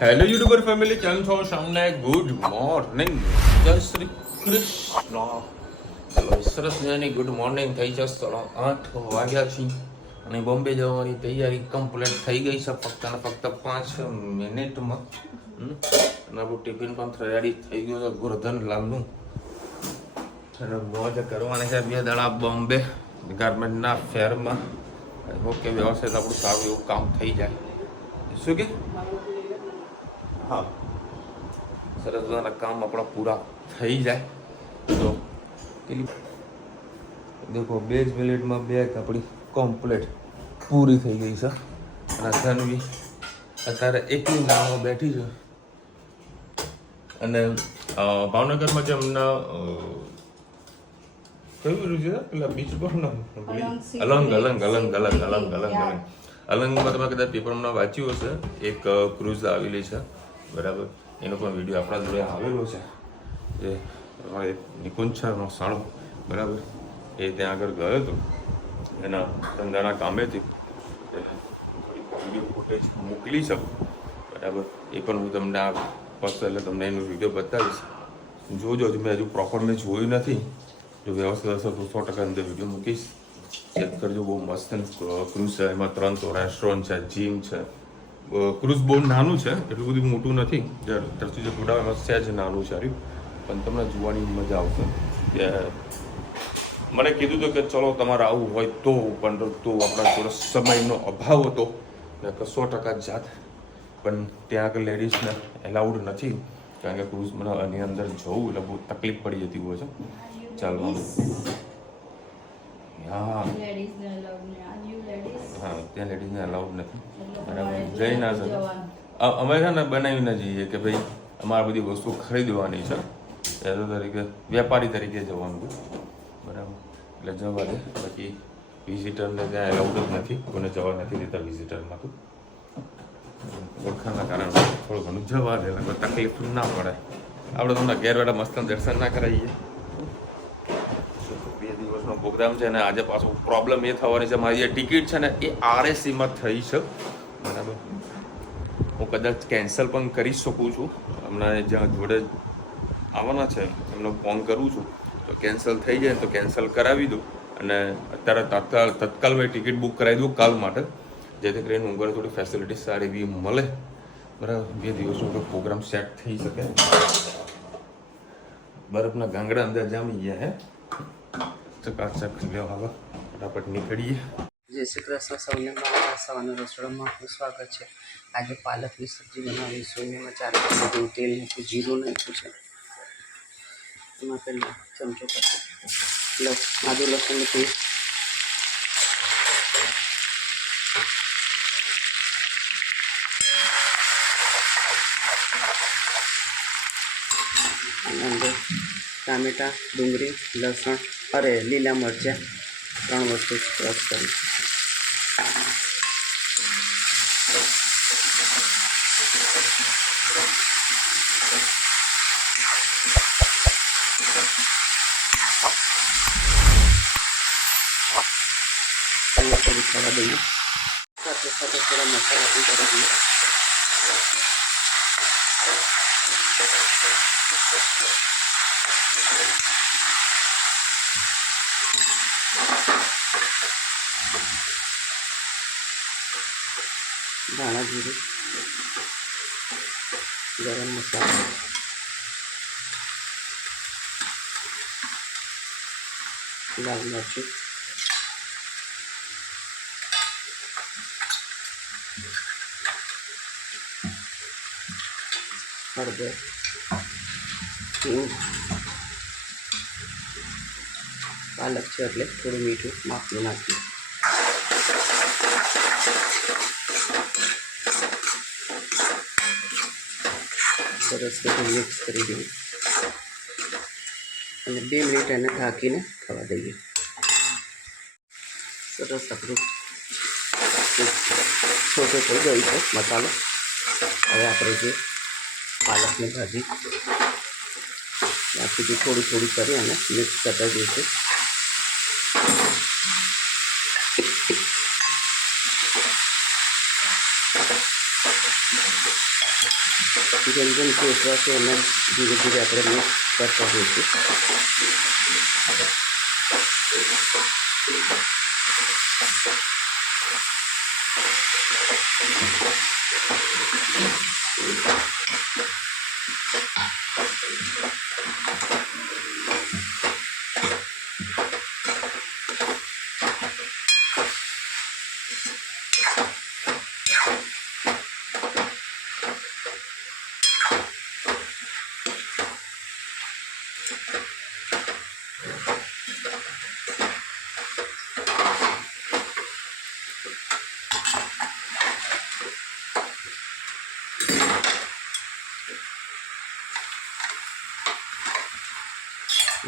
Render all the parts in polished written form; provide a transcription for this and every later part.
Hello YouTuber family, કેમ છો? સૌને ગુડ મોર્નિંગ, જય શ્રી કૃષ્ણ. ચલો, સરસ મજાની ગુડ મોર્નિંગ થઈ છે. 8:30 વાગ્યા છે અને બોમ્બે જવાની તૈયારી કમ્પ્લીટ થઈ ગઈ છે ફક્ત ને ફક્ત 5 મિનિટમાં. અને આપણું ટિફિન પણ રેડી થઈ ગયું છે ગોરધન લાલનું. અને મોજ કરવાની છે 2 દાડા બોમ્બે ગાર્મેન્ટના ફેરમાં. ઓકે, વ્યવસ્થિત આપણું સારું એવું કામ થઈ જાય. શું કે હા, સરસ મજાના કામ આપણા પૂરા થઈ જાય તો દેખો 2 જ મિનિટમાં બેગ આપણી કમ્પ્લીટ પૂરી થઈ ગઈ છે. અને ધનવી અત્યારે એકલી નામાં બેઠી છે. અને ભાવનગરમાં જે હમણાં કયું રહ્યું છે પેલા બીચ પર અલંગમાં તમે કદાચ પેપરમાં વાંચ્યું હશે, એક ક્રૂઝ આવેલી છે, બરાબર. એનો પણ વિડીયો આપણા જોડે આવેલો છે. જે નિકુંજ છે એનો સાળો, બરાબર. એ ત્યાં આગળ ગયો હતો એના ધંધાના કામેથી. વિડીયો ફૂટેજ મોકલી છે, બરાબર. એ પણ હું તમને આ એટલે તમને એનો વિડીયો બતાવીશ. જોજો, મેં હજુ પ્રોપર મેં જોયું નથી. જો વ્યવસ્થિત હશે તો 100% અંદર વિડીયો મૂકીશ, ચેક કરજો. બહુ મસ્ત ક્રૂઝ છે. એમાં 3 તો રેસ્ટોરન્ટ છે, જીમ છે. ક્રૂઝ બહુ નાનું છે, એટલું બધું મોટું નથી. ધરતી જે થોડા એમાં સહેજ નાનું છે, પણ તમને જોવાની મજા આવશે. મને કીધું હતું કે ચલો તમારે આવું હોય તો, પણ તો આપણા જોડે સમયનો અભાવ હતો ને 100% જાત. પણ ત્યાં આગળ લેડીઝને એલાઉડ નથી, કારણ કે ક્રૂઝમાં એની અંદર જવું એટલે બહુ તકલીફ પડી જતી હોય છે ચાલવાનું. હા, ત્યાં લેડીઝને અલાઉડ નથી, બરાબર. જઈ ના શકે. અમે છે ને બનાવીને જઈએ કે ભાઈ અમારે બધી વસ્તુ ખરીદવાની છે, એઝ તરીકે વેપારી તરીકે જવાનું, બરાબર. એટલે જવા દે. બાકી વિઝિટરને ત્યાં એલાઉડ જ નથી, કોઈને જવા નથી દેતા વિઝિટરમાં. તો ઓળખાણના કારણે થોડું ઘણું જવા દે, કોઈ તકલીફ ના પડે. આપણે તમને ઘેર બેઠા મસ્ત દર્શન ના કરાવીએ. 2 દિવસનો પ્રોગ્રામ છે અને આજે પાછું પ્રોબ્લેમ એ થવાની છે, મારી જે ટિકિટ છે ને એ RACમાં થઈ છે, બરાબર. હું કદાચ કેન્સલ પણ કરી શકું છું. હમણાં જ્યાં જોડે આવવાના છે એમનો ફોન કરું છું, તો કેન્સલ થઈ જાય તો કેન્સલ કરાવી દઉં. અને અત્યારે તત્કાલમાં ટિકિટ બુક કરાવી દઉં કાલ માટે, જેથી કરીને ઊંઘર થોડી ફેસિલિટી સારી એવી મળે, બરાબર. 2 દિવસનો કોઈ પ્રોગ્રામ સેટ થઈ શકે. બરફના ગાંગડા અંદર જામી ગયા હે. ચકાચક લ્યો, હવે ફટાફટ નીકળીએ. જય શ્રી કૃષ્ણ સૌને. મારા સવારના રસોડામાં આપનું સ્વાગત છે. આજે પાલકની સબ્જી બનાવીશું. એમાં 4 ચમચી તેલ નાખ્યું, જીરું નાખ્યું છે. એમાં પહેલાં ચમચો પછી આદુ લસણની પેસ્ટ, અને અંદર ટામેટાં, ડુંગળી, લસણ, લીલા મરચાં 3 વસ્તુ ક્રશ કરી. થવા દઈએ. સાથે સાથે થોડા મસાલા પણ કરી દઈએ. ધાણા જીરું, ગરમ મસાલો, લાલ મરચું, હળદર, હિંગ, પાલક છે એટલે થોડું મીઠું માપનું નાખ્યું. સરસ રીતે મિક્સ કરી દઈએ અને 2 મિનિટ એને ઢાંકીને થવા દઈએ. સરસ આપણું છોટો થઈ ગયું છે મસાલો. હવે આપણે જે પાલકની ભાજી બાકીથી થોડી થોડી કરી અને મિક્સ કરતા જઈશું. જેમ જેમ શેકવાશે એમ ધીરે ધીરે આપણે મિક્સ કરતા જઈશું.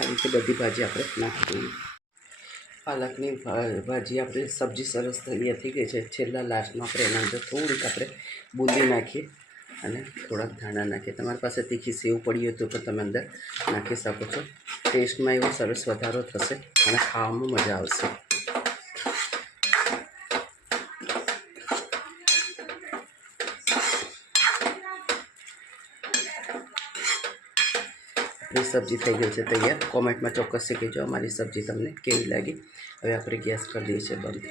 આ રીતે બધી ભાજી આપણે નાખી દઈએ. પાલકની ભાજી આપણી સબ્જી સરસ તૈયાર થઈ ગઈ છે. છેલ્લા લાસ્ટમાં આપણે એના અંદર થોડીક આપણે બુંદી નાખીએ અને થોડાક ધાણા નાખીએ. તમારી પાસે તીખી સેવ પડી હોય તો પણ તમે અંદર નાખી શકો છો. ટેસ્ટમાં એવો સરસ વધારો થશે અને ખાવામાં મજા આવશે. આપણી સબ્જી થઈ ગઈ છે તૈયાર. કોમેન્ટમાં ચોક્કસથી કહેજો અમારી સબ્જી તમને કેવી લાગી. હવે આપણે ગેસ કરી દઈએ છીએ બંધ.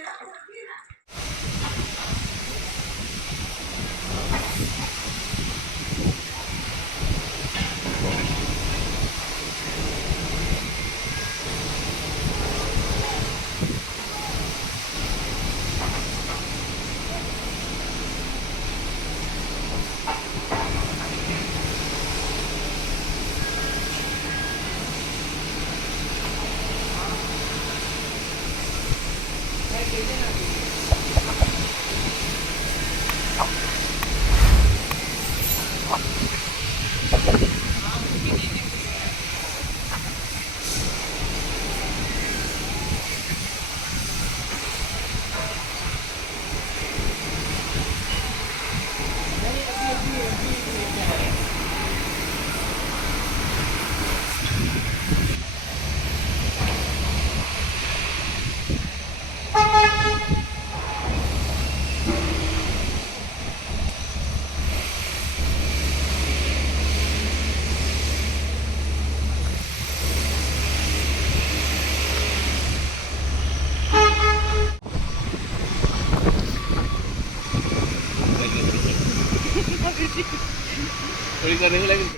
થોડી વાર નહીં લાગી.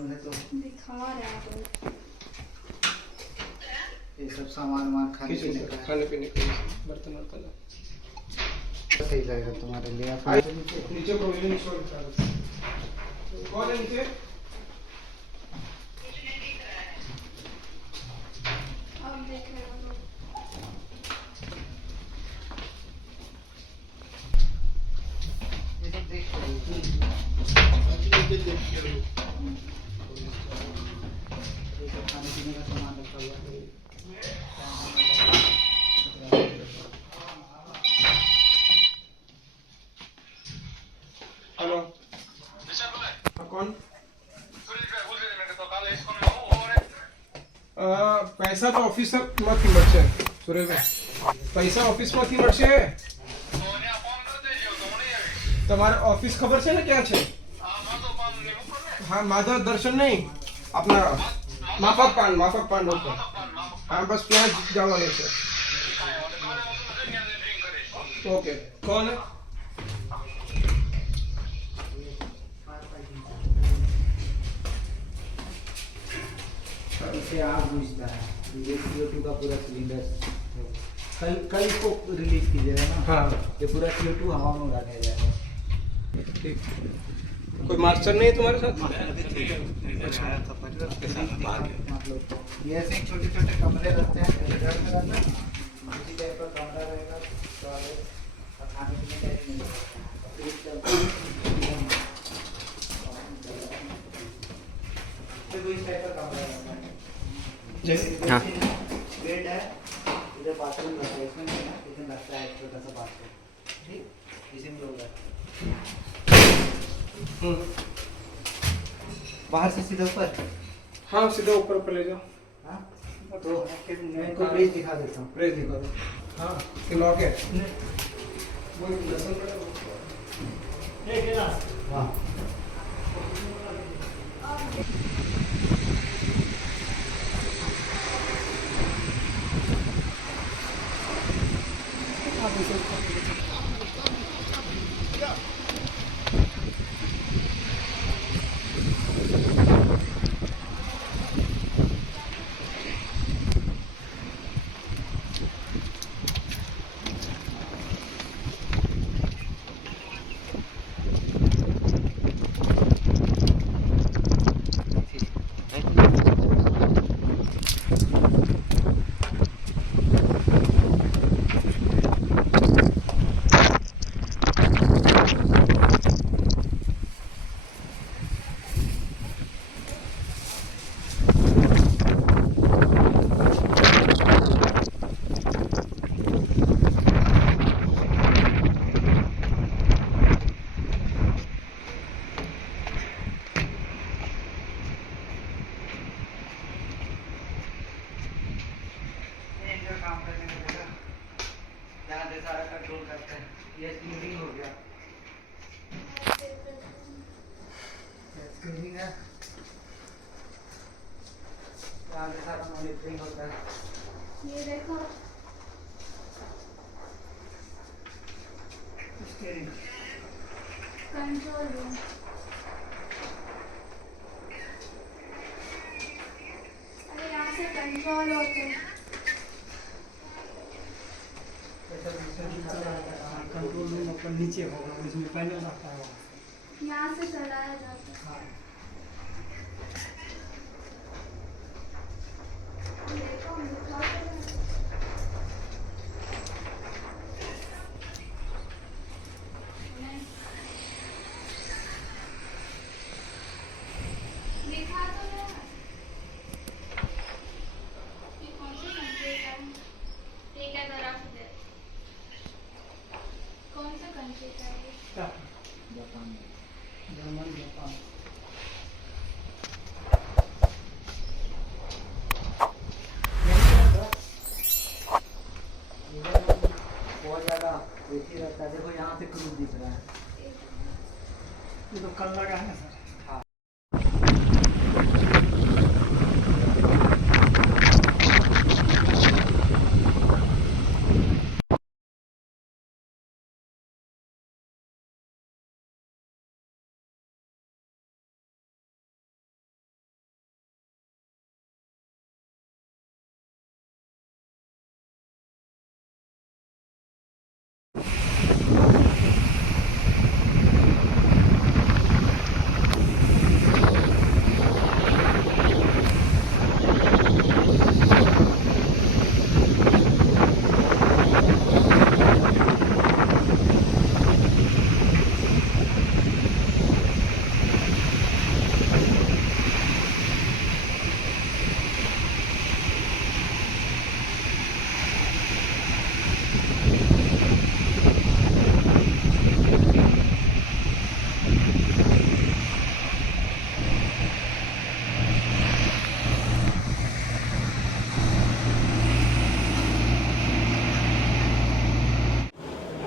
बंद है तो दिखा रहा है ये सब सामान वामान खाने पीने का है। खाने पीने के बर्तन वर्तन सही रहेगा तुम्हारे लिए नीचे प्रोविजन स्टोर कौन है नीचे? अब देख रहे हो लोग। ये सब देख रहे हो। ये सब खाने पीने का सामान रखा हुआ है। हेलो कौन? પૈસા તો ઓફિસમાંથી મળશે સુરેશભાઈ, પૈસા ઓફિસમાંથી મળશે. તમારે ઓફિસ ખબર છે ને ક્યાં છે? હા, માધવ દર્શન નહીં, આપના માફક પાન રોડ પર. હા, બસ ત્યાં જ જવાનું છે. ઓકે, કોણ હે? इसे आग बुझता है, ये CO2 का पूरा सिलेंडर कल इसको रिलीज कीजिएगा ना. हाँ. ये पूरा CO2 हवा में उड़ा दिया जाएगा. ठीक. कोई मास्टर नहीं है तुम्हारे साथ? मतलब ये ऐसे छोटे छोटे कमरे रहते हैं, घर में रहता है, इसी टाइप का कमरा रहेगा, टॉयलेट और खाने पीने का एक मिलेगा. तो इस टाइप का कमरा रहता है. हाँ. बेड है, इधर बाथरूम रहता है, इसमें नहीं है, इसमें लगता है एक छोटा सा बाथरूम. ठीक, इसी में होगा. बाहर से सीधा ऊपर. हाँ, सीधा ऊपर ले जाओ. हाँ, तो मैं इनको प्लेस दिखा देता हूँ. प्रेस दिखा दो. हाँ, ये लॉक है. हाँ. काम करने में लगा, यहाँ से सारा कंट्रोल करते हैं. ये स्क्रीनिंग हो गया. स्क्रीनिंग है, यहाँ से सारा मॉनिटरिंग होता है. ये देखो स्टीयरिंग. Control room. अरे यहाँ से कंट्रोल होते हैं। कंट्रोल रूम अपन नीचे होगा, इसमें पैनल रखा है. यहाँ से चलाया जाता है। हाँ. देखो दिखाते हैं। नहीं। दिखा तो है। ये कौन सी कंट्री का है? ठीक है जरा दे। कौन सा कंट्री का है ये? जापान. German, Japan. बहुत ज़्यादा वैसी रहता है. देखो यहाँ से क्रूज दिख रहा है. ये तो कल लगा है ना सर.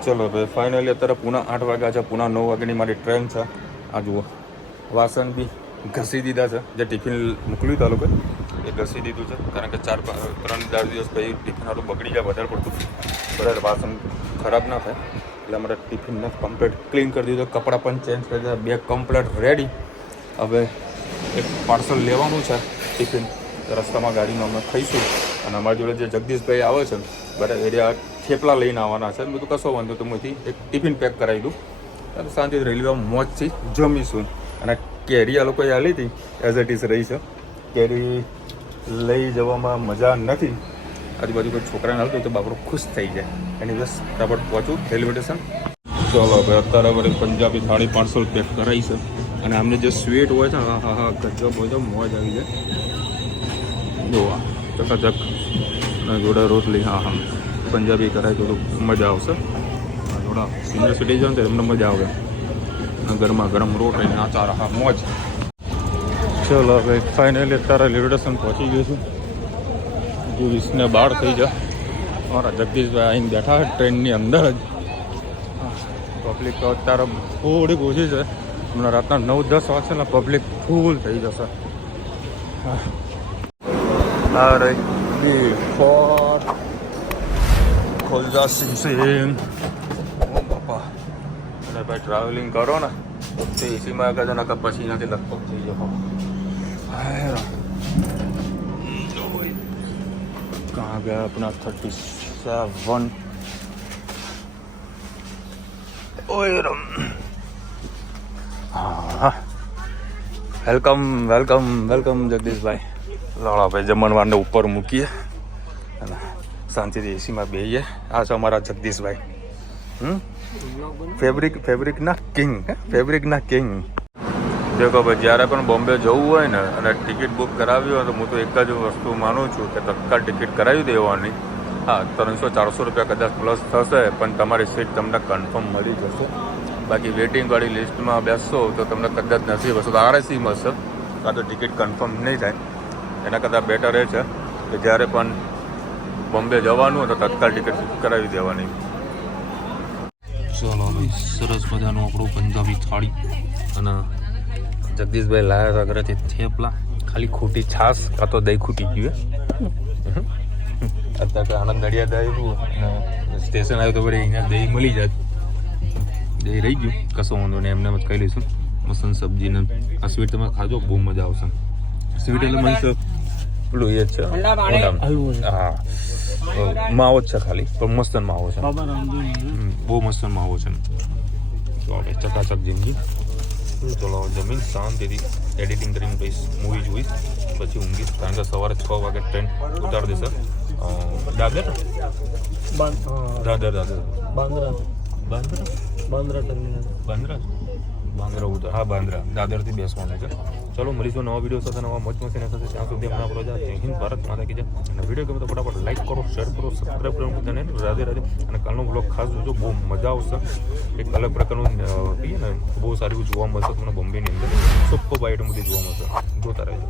ચલો ભાઈ ફાઇનલી અત્યારે પૂના 8 વાગ્યા છે. પૂના 9 વાગ્યાની મારી ટ્રેન છે. આ જુઓ વાસણ બી ઘસી દીધા છે. જે ટિફિન મોકલ્યું હતું આ લોકોએ એ ઘસી દીધું છે. કારણ કે 3-4 દિવસ પછી ટિફિન સારું બગડી જાય વધારે પડતું, બરાબર વાસણ ખરાબ ના થાય એટલે અમારે ટિફિનને કમ્પ્લીટ ક્લીન કરી દીધું. કપડાં પણ ચેન્જ કરી દીધા. Bag complete ready. હવે એક પાર્સલ લેવાનું છે ટિફિન. રસ્તામાં ગાડીમાં અમે ખાઈશું. અને અમારી જોડે જે જગદીશભાઈ આવે છે બધા એરિયા થેપલા લઈને આવવાના છે. મેં તો કશો વાંધો તો માંથી એક ટિફિન પેક કરાવી દઉં અને સાંજે રેલવેમાં મોજથી જમીશું. અને કેરી આ લોકોએ આલી હતી એઝ ઇટ ઇઝ રહી છે. કેરી લઈ જવામાં મજા નથી. આજુબાજુ કોઈ છોકરાને આવતું તો બાપડો ખુશ થઈ જાય. એની બસ બરાબર પહોંચું રેલવે સ્ટેશન. ચલો ભાઈ અત્યારે વળી પંજાબી થાળી પાર્સલ પેક કરાવી છે. અને આમને જે સ્વીટ હોય છે હા હા હા ગજબ હોય છે, મોજ આવી જાય. જોવા ચકાચક અને જોડે રોટલી. હા હા પંજાબી કરાય થોડું મજા આવશે. થોડા સિનિયર સિટીઝન છે એમને મજા આવે. ગરમા ગરમ રોટલી આચાર હા મોજ. ચલો હવે ફાઇનલી અત્યારે રેલવે સ્ટેશન પહોંચી ગયું છું. હજુ 20:12 થઈ જાય. મારા જગદીશભાઈ આવીને બેઠા છે ટ્રેનની અંદર જ. પબ્લિક તો અત્યારે થોડીક ઓછી છે. હમણાં રાતના 9-10 વાગશે ને પબ્લિક ફૂલ થઈ જશે. અરે ફોર ખોલજા સિંહ બાપા. અને ભાઈ ટ્રાવેલિંગ કરો ને તો એસીમાં આગળ જણા કે પછી નથી લગભગ થઈ જાઓ. कहाँ गया अपना 37 हाँ वेलकम वेलकम वेलकम जगदीशભાઈ. લાળા ભાઈ જમણવારને ઉપર મૂકીએ અને શાંતિથી એસીમાં બેસીએ. આ છે અમારા જગદીશભાઈ. ફેબ્રિકના કિંગ. ફેબ્રિકના કિંગ. દેખો ભાઈ જ્યારે પણ બોમ્બે જવું હોય ને અને ટિકિટ બુક કરાવી હોય તો હું તો એક જ વસ્તુ માનું છું કે તત્કાળ ટિકિટ કરાવી દેવાની. હા 300-400 રૂપિયા કદાચ પ્લસ થશે પણ તમારી સીટ તમને કન્ફર્મ મળી જશે. બાકી વેઇટિંગવાળી લિસ્ટમાં બેસશો તો તમને કદાચ નથી વસ્તુ આરએસી મળશે કાં તો ટિકિટ કન્ફર્મ નહીં થાય. એના કરતાં બેટર એ છે કે જ્યારે પણ બોમ્બે જવાનું હોય તો તત્કાળ ટિકિટ બુક કરાવી દેવાની. ચલો ભાઈ સરસ મજાનું આપણું પંજાબી થાળી. અને જગદીશભાઈ લાયા હતા ઘરેથી થેપલા. ખાલી ખોટી છાશ કાં તો દહીં ખૂટી ગયું. અત્યારે આનંદ નડિયાદ આવ્યું અને સ્ટેશન આવ્યું તો વળી અહીંયા દહીં મળી જાય. દહીં રહી ગયું કશો વાંધો નહીં એમને જ ખાઈ લઈશું. મસન સબ્જીને આ સ્વીટ તમે ખાજો બહુ મજા આવશે. સ્વીટ એટલે મસ્ત પેલું એ જ છે હા માવો જ છે ખાલી પણ મસ્ત માવો છે. બહુ મસ્ત માવો છે. તો આપણે ચકાચક જિંદગી. ચલો જમીન શાંતિથી એડિટિંગ કરીને પછી મૂવી જોઈશ પછી ઊંઘીશ. કારણ કે સવારે 6 વાગે ટ્રેન ઉતારી દેશે દાદર બાંદ્રા ઉતાર. હા બાંદ્રા દાદરથી બેસવાનું છે. ચલો મળીશું નવા વિડીયો સાથે નવા મોજ મસ્તીના સાથે. ત્યાં સુધી હમણાં આપણો જય હિન્દ ભારત માતા કી જય. અને વિડીયો ગમે તો ફટાફટ લાઈક કરો, શેર કરો, સબસ્ક્રાઈબ કરો બધાને. રાધે રાધે. અને કાલનો બ્લોગ ખાસ જોજો બહુ મજા આવશે. એક અલગ પ્રકારનું કહીએ ને બહુ સારું જોવા મળશે તમને બોમ્બેની અંદર. સુપર બાઇટ બધી જોવા મળશે. જોતા રહેજો.